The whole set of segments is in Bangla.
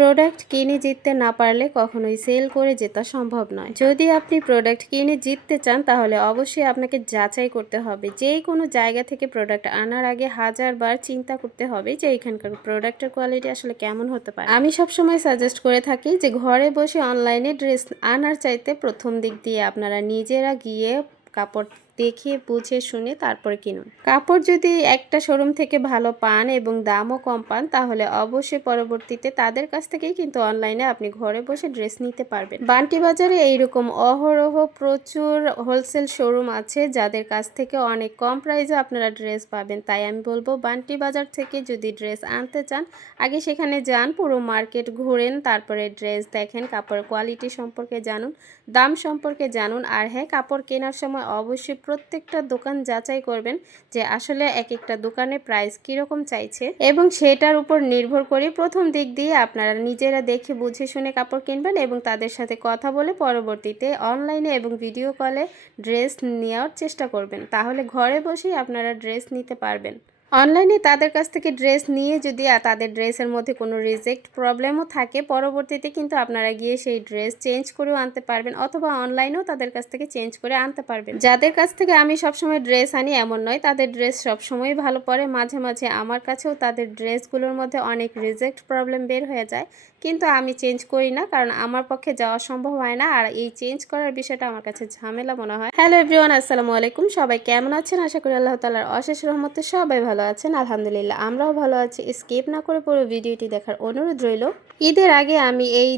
প্রোডাক্ট কিনে জিততে না পারলে কখনোই সেল করে জেতা সম্ভব নয়। যদি আপনি প্রোডাক্ট কিনে জিততে চান, তাহলে অবশ্যই আপনাকে যাচাই করতে হবে। যে কোনো জায়গা থেকে প্রোডাক্ট আনার আগে হাজারবার চিন্তা করতে হবে যে এখানকার প্রোডাক্টের কোয়ালিটি আসলে কেমন হতে পারে। আমি সবসময় সাজেস্ট করে থাকি যে ঘরে বসে অনলাইনে ড্রেস আনার চাইতে প্রথম দিক দিয়ে আপনারা নিজেরা গিয়ে কাপড় দেখে, বুঝে, শুনে তারপরে কিনুন। কাপড় যদি একটা শোরুম থেকে ভালো পান এবং দামও কম পান, তাহলে অবশ্যই পরবর্তীতে তাদের কাছ থেকেই কিন্তু অনলাইনে আপনি ঘরে বসে ড্রেস নিতে পারবেন। বান্টি বাজারে এইরকম অহরহ প্রচুর হোলসেল শোরুম আছে, যাদের কাছ থেকে অনেক কম প্রাইসে আপনারা ড্রেস পাবেন। তাই আমি বলব, বান্টি বাজার থেকে যদি ড্রেস আনতে চান, আগে সেখানে যান, পুরো মার্কেট ঘুরেন, তারপরে ড্রেস দেখেন কাপড়ের কোয়ালিটি সম্পর্কে জানুন, দাম সম্পর্কে জানুন, আর হ্যাঁ কাপড় কেনার সময় অবশ্যই প্রত্যেকটা দোকান যাচাই করবেন যে আসলে এক একটা দোকানে প্রাইস কীরকম চাইছে এবং সেটার উপর নির্ভর করে প্রথম দিক দিয়ে আপনারা নিজেরা দেখে বুঝে শুনে কাপড় কিনবেন এবং তাদের সাথে কথা বলে পরবর্তীতে অনলাইনে এবং ভিডিও কলে ড্রেস নেওয়ার চেষ্টা করবেন। তাহলে ঘরে বসেই আপনারা ড্রেস নিতে পারবেন। অনলাইনে তাদের কাছ থেকে ড্রেস নিয়ে যদি তাদের ড্রেসের মধ্যে কোনো রিজেক্ট প্রবলেমও থাকে, পরবর্তীতে কিন্তু আপনারা গিয়ে সেই ড্রেস চেঞ্জ করেও আনতে পারবেন অথবা অনলাইনেও তাদের কাছ থেকে চেঞ্জ করে আনতে পারবেন। যাদের কাছ থেকে আমি সবসময় ড্রেস আনি এমন নয়, তাদের ড্রেস সবসময় ভালো পরে। মাঝে মাঝে আমার কাছেও তাদের ড্রেসগুলোর মধ্যে অনেক রিজেক্ট প্রবলেম বের হয়ে যায়। কিন্তু আমি চেঞ্জ করি না, কারণ আমার পক্ষে যাওয়া সম্ভব হয় না। আর এই চেঞ্জ করার বিষয়টা আমার কাছে ঝামেলা মনে হয়। হ্যালো এভরিওয়ান আসসালামু আলাইকুম। সবাই কেমন আছেন? আশা করি আল্লাহ তালার অশেষ রহমতে সবাই ভালো আছেন? আলহামদুলিল্লাহ, আমরাও ভালো আছি। স্কিপ না করে পুরো ভিডিওটি দেখার অনুরোধ রইল। ঈদের আগে আমি এই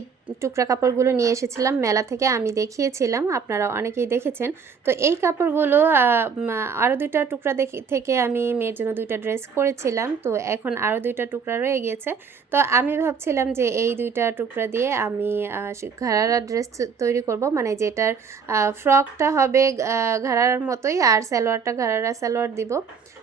টুকরা কাপড়গুলো নিয়ে এসেছিলাম, মেলা থেকে আমি দেখিয়েছিলাম, আপনারা অনেকেই দেখেছেন। তো এই কাপড়গুলো আরও দুইটা টুকরা দেখে, থেকে আমি মেয়ের জন্য দুইটা ড্রেস করেছিলাম, তো এখন আরও দুইটা টুকরা রয়ে গিয়েছে। তো আমি ভাবছিলাম যে এই দুইটা টুকরা দিয়ে আমি ঘাড়ারা ড্রেস তৈরি করব মানে যেটার ফ্রকটা হবে ঘাড়ার মতোই আর সালোয়ারটা ঘাড়ারা সালোয়ার দিব।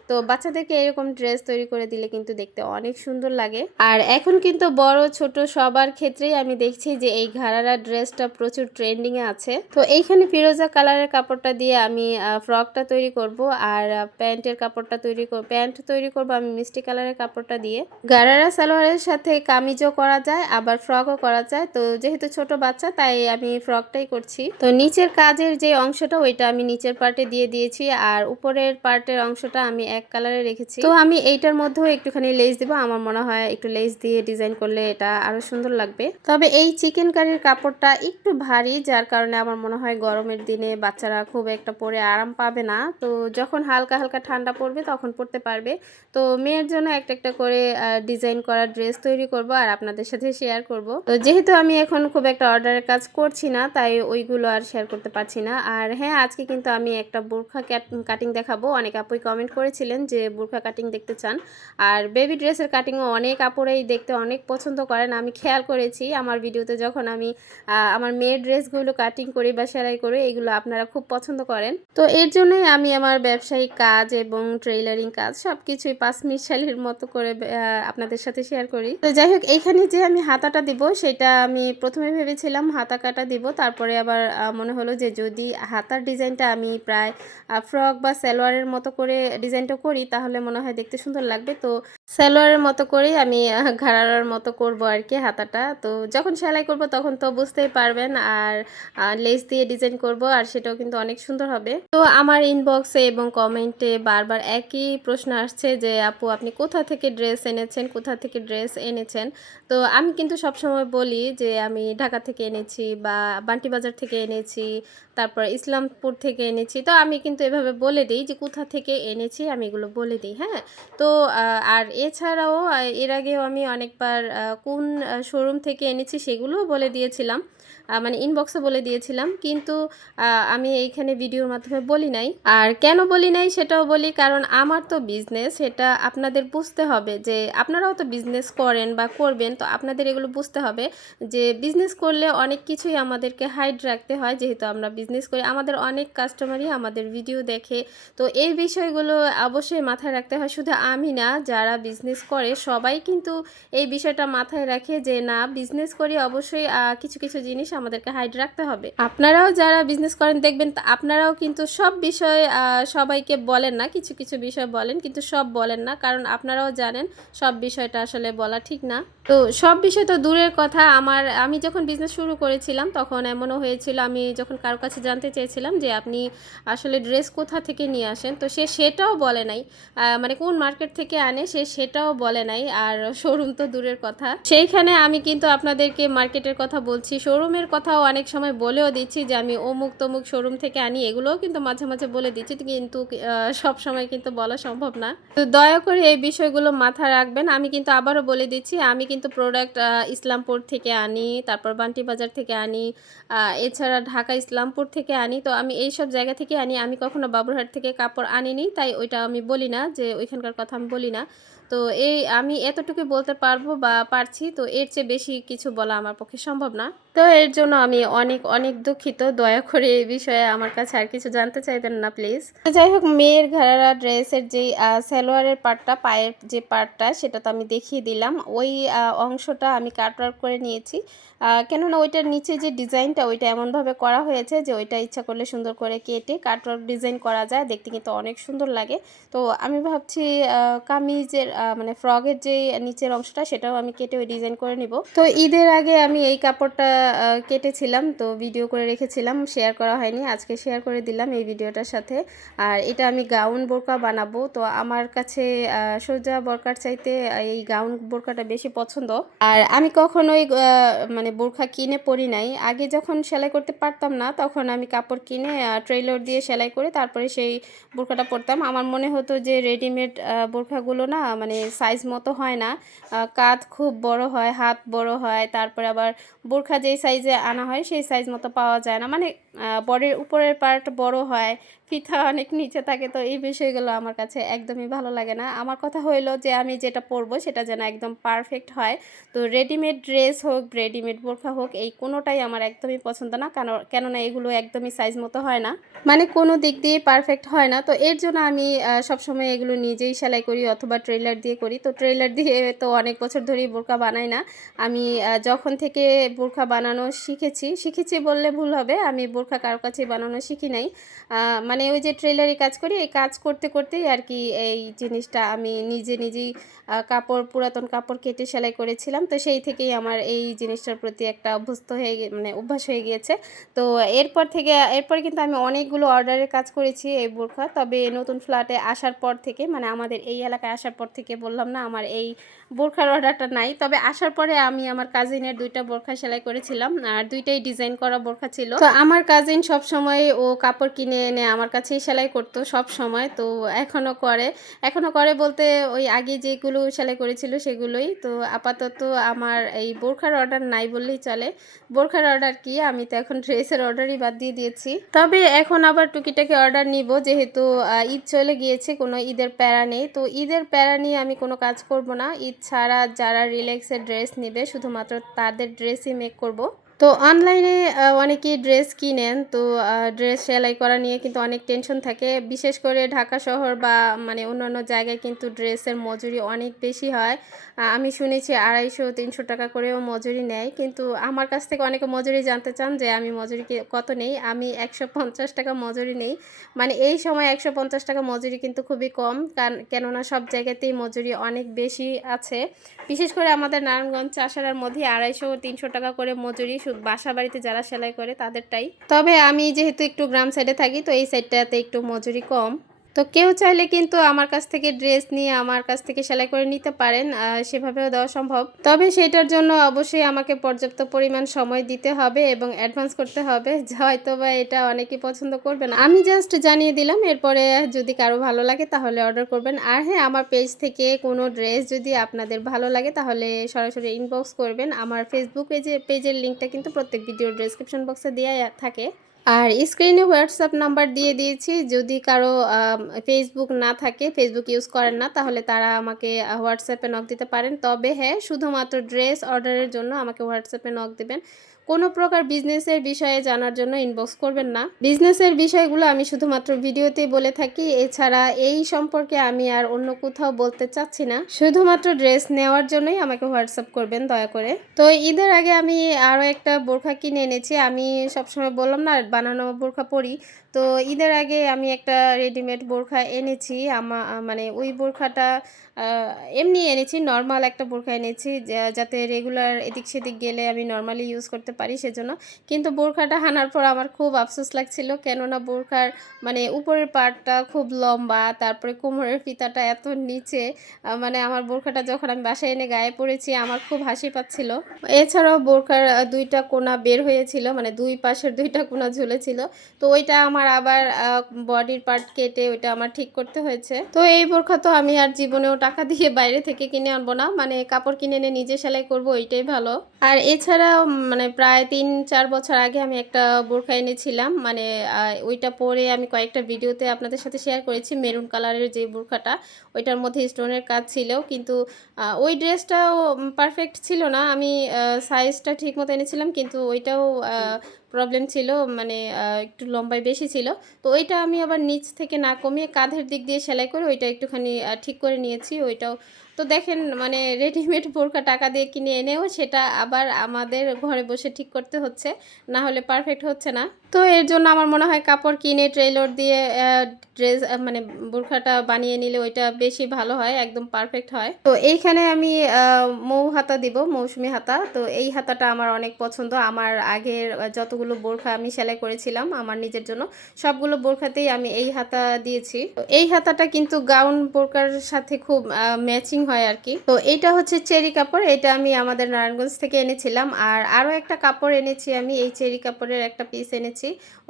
তো বাচ্চাদেরকে এরকম ড্রেস তৈরি করে দিলে কিন্তু দেখতে অনেক সুন্দর লাগে। আর এখন কিন্তু বড়, ছোট সবার ক্ষেত্রেই আমি দেখছি যে এই ঘাড়ারা ড্রেসটা প্রচুর ট্রেন্ডিংয়ে আছে। তো এইখানে ফিরোজা কালারের কাপড়টা দিয়ে আমি ফ্রকটা তৈরি করব আর প্যান্টের কাপড়টা তৈরি করব প্যান্ট তৈরি করব আমি মিষ্টি কালারের কাপড়টা দিয়ে। গারারা সালোয়ারের সাথে কামিজও করা যায়, আবার ফ্রকও করা যায়। তো যেহেতু ছোট বাচ্চা, তাই আমি ফ্রকটাই করছি। তো নিচের কাজের যে অংশটা, ওইটা আমি নিচের পার্টে দিয়ে দিয়েছি আর উপরের পার্টের অংশটা আমি এক কালারে রেখেছি। তো আমি এইটার মধ্যেও একটুখানি লেস দিব। আমার মনে হয় একটু লেস দিয়ে ডিজাইন করলে এটা আরও সুন্দর লাগবে। তবে এই চিকেন কারির কাপড়টা একটু ভারী, যার কারণে আমার মনে হয় গরমের দিনে বাচ্চারা খুব একটা পরে আরাম পাবে না। তো যখন হালকা হালকা ঠান্ডা পড়বে তখন পড়তে পারবে। তো মেয়ের জন্য একটা একটা করে ডিজাইন করা ড্রেস তৈরি করব আর আপনাদের সাথে শেয়ার করব। তো যেহেতু আমি এখন খুব একটা অর্ডারের কাজ করছি না, তাই ওইগুলো আর শেয়ার করতে পারছি না। আর হ্যাঁ আজকে কিন্তু আমি একটা বোরখা কাটিং দেখাবো। অনেক আপুই কমেন্ট করেছিলেন যে বোরখা কাটিং দেখতে চান। আর বেবি ড্রেসের কাটিংও অনেক আপুরেই দেখতে অনেক পছন্দ করেন। আমি খেয়াল করেছি, আমার ভিডিওতে যখন আমি আমার মেয়ের ড্রেসগুলো কাটিং করি বা সেলাই করি, এগুলো আপনারা খুব পছন্দ করেন। তো এর জন্যই আমি আমার ব্যবসায়িক কাজ এবং ট্রেলারিং কাজ সব কিছুই পাঁচ মিশালির মতো করে আপনাদের সাথে শেয়ার করি। তো যাই হোক এইখানে যে আমি হাতাটা দিব, সেটা আমি প্রথমে ভেবেছিলাম হাতা কাটা দিব, তারপরে আবার মনে হলো যে যদি হাতার ডিজাইনটা আমি প্রায় ফ্রক বা সালোয়ারের মতো করে ডিজাইনটা করি, তাহলে মনে হয় দেখতে সুন্দর লাগবে। তো সালোয়ারের মতো করেই আমি ঘাড়ার মতো করব আর কি হাতাটা। তো যখন সেলাই করব, তখন তো বুঝতেই পারবেন। আর লেস দিয়ে ডিজাইন করব, আর সেটাও কিন্তু অনেক সুন্দর হবে। তো আমার ইনবক্সে এবং কমেন্টে বারবার একই প্রশ্ন আসছে যে, আপু, আপনি কোথা থেকে ড্রেস এনেছেন? কোথা থেকে ড্রেস এনেছেন? তো আমি কিন্তু সবসময় বলি যে, আমি ঢাকা থেকে এনেছি বা বান্টি বাজার থেকে এনেছি তারপর ইসলামপুর থেকে এনেছি। তো আমি কিন্তু এভাবে বলে দিই যে কোথা থেকে এনেছি আমি এগুলো বলে দিই হ্যাঁ? তো আর এছাড়াও এর আগেও আমি অনেকবার কোন শোরুম থেকে এনেছি সেগুলোও বলে দিয়েছিলাম। মানে ইনবক্সে বলে দিয়েছিলাম। কিন্তু আমি এইখানে ভিডিওর মাধ্যমে বলি নাই। আর কেন বলি নাই সেটাও বলি, কারণ আমার তো বিজনেস সেটা আপনাদের বুঝতে হবে যে, আপনারাও তো বিজনেস করেন বা করবেন, তো আপনাদের এগুলো বুঝতে হবে যে বিজনেস করলে অনেক কিছুই আমাদেরকে হাইড রাখতে হয়। যেহেতু আমরা বিজনেস করি, আমাদের অনেক কাস্টমারই আমাদের ভিডিও দেখে। তো এই বিষয়গুলো অবশ্যই মাথায় রাখতে হয়। শুধু আমি না, যারা বিজনেস করে, সবাই কিন্তু এই বিষয়টা মাথায় রাখে যে, না বিজনেস করি অবশ্যই কিছু কিছু জিনিস আমাদেরকে হাইড রাখতে হবে। আপনারাও যারা বিজনেস করেন, দেখবেন আপনারাও কিন্তু সব বিষয় সবাইকে বলেন না, কিছু কিছু বিষয় বলেন, কিন্তু সব বলেন না, কারণ আপনারাও জানেন সব বিষয়টা আসলে বলা ঠিক না। তো সব বিষয় তো দূরের কথা, আমার, আমি যখন বিজনেস শুরু করেছিলাম, তখন এমনও হয়েছিল, আমি যখন কারও কাছে জানতে চেয়েছিলাম যে আপনি আসলে ড্রেস কোথা থেকে নিয়ে আসেন, তো সে সেটাও বলে নাই। মানে কোন মার্কেট থেকে আনে, সে সেটাও বলে নাই, আর শোরুম তো দূরের কথা। সেইখানে আমি কিন্তু আপনাদেরকে মার্কেটের কথা বলছি শোরুমের কথাও অনেক সময় বলেও দিচ্ছি যে আমি অমুক তমুক শোরুম থেকে আনি, এগুলোও কিন্তু মাঝে মাঝে বলে দিচ্ছি। কিন্তু সব সময় কিন্তু বলা সম্ভব না। তো দয়া করে এই বিষয়গুলো মাথায় রাখবেন। আমি কিন্তু আবারও বলে দিচ্ছি, আমি কিন্তু প্রোডাক্ট ইসলামপুর থেকে আনি, তারপর বান্টি বাজার থেকে আনি এছাড়া ঢাকা, ইসলামপুর থেকে আনি। তো আমি এই সব জায়গা থেকে আনি। আমি কখনো বাবুরহাট থেকে কাপড় আনিনি, তাই ওইটা আমি বলি না যে ওইখানকার কথা আমি বলি না। তো এই আমি এতটুকু বলতে পারব বা পারছি, তো এর চেয়ে বেশি কিছু বলা আমার পক্ষে সম্ভব না। তো এর জন্য আমি অনেক অনেক দুঃখিত। দয়া করে এই বিষয়ে আমার কাছে আর কিছু জানতে চাইবেন না, প্লিজ। তো যাই হোক, মেয়ের ঘাড়ারা ড্রেসের যে সালোয়ারের পার্টটা পায়ের যে পার্টটা সেটা তো আমি দেখিয়ে দিলাম। ওই অংশটা আমি কাটওয়ার্ক করে নিয়েছি। কেননা ওইটার নিচে যে ডিজাইনটা, ওইটা এমনভাবে করা হয়েছে যে ওইটা ইচ্ছা করলে সুন্দর করে কেটে কাটওয়ার্ক ডিজাইন করা যায়। দেখতে কিন্তু অনেক সুন্দর লাগে। তো আমি ভাবছি কামিজের মানে ফ্রগের যে নিচের অংশটা, সেটাও আমি কেটে ওই ডিজাইন করে নিব। তো ঈদের আগে আমি এই কাপড়টা কেটেছিলাম, তো ভিডিও করে রেখেছিলাম শেয়ার করা হয়নি। আজকে শেয়ার করে দিলাম এই ভিডিওটার সাথে। আর এটা আমি গাউন বোরকা বানাবো। তো আমার কাছে সোজা বোরকার চাইতে এই গাউন বোরকাটা বেশি পছন্দ। আর আমি কখনোই মানে বোরখা কিনে পরি নাই। আগে যখন সেলাই করতে পারতাম না, তখন আমি কাপড় কিনে ট্রেলর দিয়ে সেলাই করে তারপরে সেই বোরখাটা পরতাম। আমার মনে হতো যে রেডিমেড বোরখাগুলো না মানে সাইজ মতো হয় না। কাঁধ খুব বড় হয়, হাত বড় হয়, তারপরে আবার বোরখা যেই সাইজে আনা হয়, সেই সাইজ মতো পাওয়া যায় না। মানে বডির উপরের পার্ট বড় হয়, ফিতা অনেক নিচে থাকে, তো এই বিষয়গুলো আমার কাছে একদমই ভালো লাগে না। আমার কথা হইল যে আমি যেটা পরবো সেটা যেন একদম পারফেক্ট হয়। তো রেডিমেড ড্রেস হোক রেডিমেড বোরখা হোক, এই কোনোটাই আমার একদমই পছন্দ না, কেন, কেননা এগুলো একদমই সাইজ মতো হয় না। মানে কোনো দিক দিয়ে পারফেক্ট হয় না, তো এর জন্য আমি সবসময় এগুলো নিজেই সেলাই করি অথবা ট্রেলার দিয়ে করি। তো ট্রেলার দিয়ে তো অনেক বছর ধরেই বোরখা বানাই না। আমি যখন থেকে বোরখা বানানো শিখেছি শিখেছি বললে ভুল হবে, আমি বোরখা কারও কাছে বানানো শিখি নাই। মানে ওই যে ট্রেলারে কাজ করি, এই কাজ করতে করতেই আর কি এই জিনিসটা আমি নিজে নিজেই কাপড়, পুরাতন কাপড় কেটে সেলাই করেছিলাম। তো সেই থেকেই আমার এই জিনিসটার প্রতি একটা অভ্যস্ত হয়ে মানে অভ্যাস হয়ে গিয়েছে। তো এরপর থেকে, এরপর কিন্তু আমি অনেকগুলো অর্ডারের কাজ করেছি এই বোরখা। তবে নতুন ফ্ল্যাটে আসার পর থেকে মানে আমাদের এই এলাকায় আসার পর থেকে বললাম না, আমার এই বোরখার অর্ডারটা নাই। তবে আসার পরে আমি আমার কাজিনের দুইটা বোরখা সেলাই করেছিলাম, আর দুইটাই ডিজাইন করা বোরখা ছিল। তো আমার কাজিন সব সময় ও কাপড় কিনে এনে আমার কাছেই সেলাই করতো সব সময় তো এখনও করে। এখনও করে বলতে ওই আগে যেগুলো সেলাই করেছিল সেগুলোই। তো আপাতত আমার এই বোরখার অর্ডার নাই বললেই চলে। বোরখার অর্ডার কি? আমি তো এখন ড্রেসের অর্ডারই বাদ দিয়ে দিয়েছি। তবে এখন আবার টুকিটাকি অর্ডার নিব, যেহেতু ঈদ চলে গিয়েছে, কোনো ঈদের প্যারা নেই। তো ঈদের প্যারা নিয়ে আমি কোনো কাজ করব না। ঈদ ছাড়া যারা রিল্যাক্সের ড্রেস নেবে শুধুমাত্র তাদের ড্রেসই মেক করব। তো অনলাইনে অনেকেই ড্রেস কিনেন। তো ড্রেস সেলাই করা নিয়ে কিন্তু অনেক টেনশন থাকে। বিশেষ করে ঢাকা শহর বা মানে অন্যান্য জায়গায় কিন্তু ড্রেসের মজুরি অনেক বেশি হয়। আমি শুনেছি আড়াইশো, তিনশো টাকা করেও মজুরি নেয়। কিন্তু আমার কাছ থেকে অনেকে মজুরি জানতে চান যে, আমি মজুরি কত নেই? আমি একশো পঞ্চাশ টাকা মজুরি নেই। মানে এই সময় একশো পঞ্চাশ টাকা মজুরি কিন্তু খুবই কম। কারণ, কেননা সব জায়গাতেই মজুরি অনেক বেশি আছে। বিশেষ করে আমাদের নারায়ণগঞ্জ, চাষারার মধ্যে আড়াইশো, তিনশো টাকা করে মজুরি। বাসা বাড়িতে যারা সেলাই করে তাদেরটাই। তবে আমি যেহেতু একটু গ্রাম সাইডে থাকি, তো এই সাইডটাতে একটু মজুরি কম। তো কেউ চাইলে কিন্তু আমার কাছ থেকে ড্রেস নিয়ে আমার কাছ থেকে সেলাই করে নিতে পারেন সেভাবেও দেওয়া সম্ভব। তবে সেটার জন্য অবশ্যই আমাকে পর্যাপ্ত পরিমাণ সময় দিতে হবে এবং অ্যাডভান্স করতে হবে হয়তো বা এটা অনেকেই পছন্দ করবে না আমি জাস্ট জানিয়ে দিলাম, এরপরে যদি কারও ভালো লাগে তাহলে অর্ডার করবেন। আর হ্যাঁ আমার পেজ থেকে কোনো ড্রেস যদি আপনাদের ভালো লাগে তাহলে সরাসরি ইনবক্স করবেন। আমার ফেসবুক পেজে পেজের লিঙ্কটা কিন্তু প্রত্যেক ভিডিওর ডেসক্রিপশন বক্সে দেওয়া থাকে। আর স্ক্রিনে হোয়াটসঅ্যাপ নাম্বার দিয়ে দিয়েছি। যদি কারও ফেসবুক না থাকে ফেসবুক ইউজ করেন না, তাহলে তারা আমাকে হোয়াটসঅ্যাপে নক দিতে পারেন। তবে হ্যাঁ শুধুমাত্র ড্রেস অর্ডারের জন্য আমাকে হোয়াটসঅ্যাপে নক দেবেন। কোনো প্রকার বিজনেসের বিষয়ে জানার জন্য ইনবক্স করবেন না। বিজনেসের বিষয়গুলো আমি শুধুমাত্র ভিডিওতেই বলে থাকি। এছাড়া এই সম্পর্কে আমি আর অন্য কোথাও বলতে চাচ্ছি না। শুধুমাত্র ড্রেস নেওয়ার জন্যই আমাকে হোয়াটসঅ্যাপ করবেন, দয়া করে। তো ঈদের আগে আমি আরও একটা বোরখা কিনে এনেছি। আমি সবসময় বললাম না, বানানো বোরখা পরি। তো ঈদের আগে আমি একটা রেডিমেড বোরখা এনেছি। আমা মানে ওই বোরখাটা এমনি এনেছি নর্মাল একটা বোরখা এনেছি যাতে রেগুলার এদিক সেদিক গেলে আমি নর্মালি ইউজ করতে পারি সেজন্য। কিন্তু বোরখাটা হানার পর আমার খুব আফসোস লাগছিল, কেননা বোরখার মানে উপরের পার্টটা খুব লম্বা, তারপরে কোমরের ফিতাটা এত নিচে মানে আমার বোরখাটা যখন আমি বাসায় এনে গায়ে পড়েছি, আমার খুব হাসি পাচ্ছিল। এছাড়াও বোরখার দুইটা কোনা বের হয়েছিল মানে দুই পাশের দুইটা কোনা ঝুলেছিল। তো ওইটা আমার আবার বডির পার্ট কেটে ওইটা আমার ঠিক করতে হয়েছে। তো এই বোরখা তো আমি আর জীবনেও টাকা দিয়ে বাইরে থেকে কিনে আনব না। মানে কাপড় কিনে এনে নিজে সেলাই করব, ওইটাই ভালো। আর এছাড়াও মানে প্রায় তিন, চার বছর আগে আমি একটা বোরখা এনেছিলাম। মানে ওইটা পরে আমি কয়েকটা ভিডিওতে আপনাদের সাথে শেয়ার করেছি, মেরুন কালারের যে বোরখাটা। ওইটার মধ্যে স্টোনের কাজ ছিল। কিন্তু ওই ড্রেসটাও পারফেক্ট ছিল না। আমি সাইজটা ঠিক মতো এনেছিলাম। কিন্তু ওইটাও প্রবলেম ছিল মানে একটু লম্বায় বেশি ছিল। তো ওইটা আমি আবার নিচ থেকে না কমিয়ে কাঁধের দিক দিয়ে সেলাই করে ওইটা একটুখানি ঠিক করে নিয়েছি। ওইটাও, তো দেখেন মানে রেডিমেড বোরকা টাকা দিয়ে কিনে এনেও সেটা আবার আমাদের ঘরে বসে ঠিক করতে হচ্ছে। না হলে পারফেক্ট হচ্ছে না। তো এর জন্য আমার মনে হয় কাপড় কিনে ট্রেলর দিয়ে ড্রেস মানে বোরখাটা বানিয়ে নিলে ওইটা বেশি ভালো হয়, একদম পারফেক্ট হয়। তো এইখানে আমি মৌ হাতা দিব, মৌসুমি হাতা। তো এই হাতাটা আমার অনেক পছন্দ। আমার আগের যতগুলো বোরখা আমি সেলাই করেছিলাম আমার নিজের জন্য, সবগুলো বোরখাতেই আমি এই হাতা দিয়েছি। তো এই হাতাটা কিন্তু গাউন বোরকার সাথে খুব ম্যাচিং হয় আর কি। তো এইটা হচ্ছে চেরি কাপড়, এটা আমি আমাদের নারায়ণগঞ্জ থেকে এনেছিলাম। আর আরও একটা কাপড় এনেছি আমি, এই চেরি কাপড়ের একটা পিস এনেছি।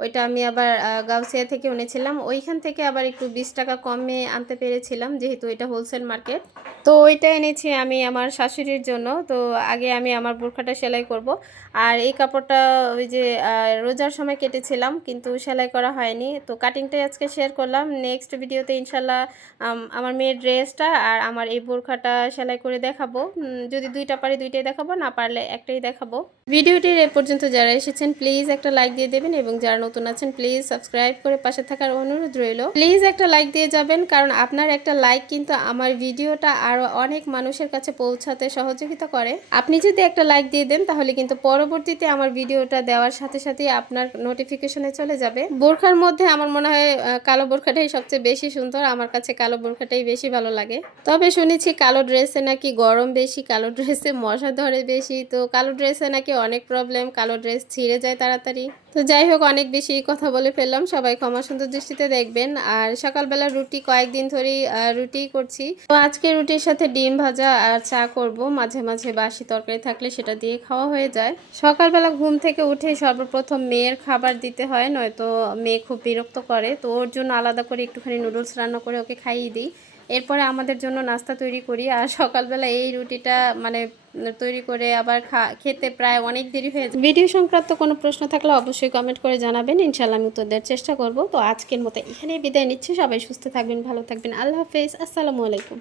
ওইটা আমি আবার গাউসিয়া থেকে এনেছিলাম। ওইখান থেকে আবার একটু বিশ টাকা কমে আনতে পেরেছিলাম, যেহেতু এটা হোলসেল মার্কেট তো ওইটা এনেছি আমি আমার শাশুড়ির জন্য। তো আগে আমি আমার বোরখাটা সেলাই করব। আর এই কাপড়টা ওই যে রোজার সময় কেটেছিলাম, কিন্তু সেলাই করা হয়নি। তো কাটিংটাই আজকে শেয়ার করলাম। নেক্সট ভিডিওতে ইনশাল্লাহ আমার মেয়ের ড্রেসটা আর আমার এই বোরখাটা সেলাই করে দেখাবো। যদি দুইটা পারি দুইটাই দেখাবো, না পারলে একটাই দেখাবো। ভিডিওটির এ পর্যন্ত যারা এসেছেন প্লিজ একটা লাইক দিয়ে দেবেন এবং যারা নতুন আছেন প্লিজ সাবস্ক্রাইব করে পাশে থাকার অনুরোধ রইল। প্লিজ একটা লাইক দিয়ে যাবেন, কারণ আপনার একটা লাইক কিন্তু আমার ভিডিওটা আরও অনেক মানুষের কাছে পৌঁছাতে সহযোগিতা করে। আপনি যদি একটা লাইক দিয়ে দেন, তাহলে কিন্তু পরবর্তীতে আমার ভিডিওটা দেওয়ার সাথে সাথে আপনার নোটিফিকেশনে চলে যাবে। বোরখার মধ্যে আমার মনে হয় কালো বোরখাটাই সবচেয়ে বেশি সুন্দর। আমার কাছে কালো বোরখাটাই বেশি ভালো লাগে। তবে শুনেছি কালো ড্রেসে নাকি গরম বেশি, কালো ড্রেসে মশা ধরে বেশি। তো কালো ড্রেসে নাকি অনেক প্রবলেম কালো ড্রেস ছিঁড়ে যায় তাড়াতাড়ি। তো যাই হোক, অনেক বেশি কথা বলে ফেললাম। সবাই ক্ষমা সুন্দর দৃষ্টিতে দেখবেন। আর সকালবেলা রুটি, কয়েকদিন ধরেই রুটি করছি। তো আজকে রুটির সাথে ডিম ভাজা আর চা করব। মাঝে মাঝে বাসি তরকারি থাকলে সেটা দিয়ে খাওয়া হয়ে যায়। সকালবেলা ঘুম থেকে উঠে সর্বপ্রথম মেয়ের খাবার দিতে হয়, নয়তো মেয়ে খুব বিরক্ত করে। তো ওর জন্য আলাদা করে একটুখানি নুডলস রান্না করে ওকে খাইয়ে দিই। এরপরে আমাদের জন্য নাস্তা তৈরি করি। আর সকালবেলা এই রুটিটা মানে তৈরি করে আবার খেতে প্রায় অনেক দেরি হয়ে যায়। ভিডিও সংক্রান্ত কোনো প্রশ্ন থাকলে অবশ্যই কমেন্ট করে জানাবেন। ইনশাল্লাহ আমি উত্তর দেওয়ার চেষ্টা করব। তো আজকের মতো এখানেই বিদায় নিচ্ছি। সবাই সুস্থ থাকবেন, ভালো থাকবেন। আল্লাহ হাফেজ। আসসালামু আলাইকুম।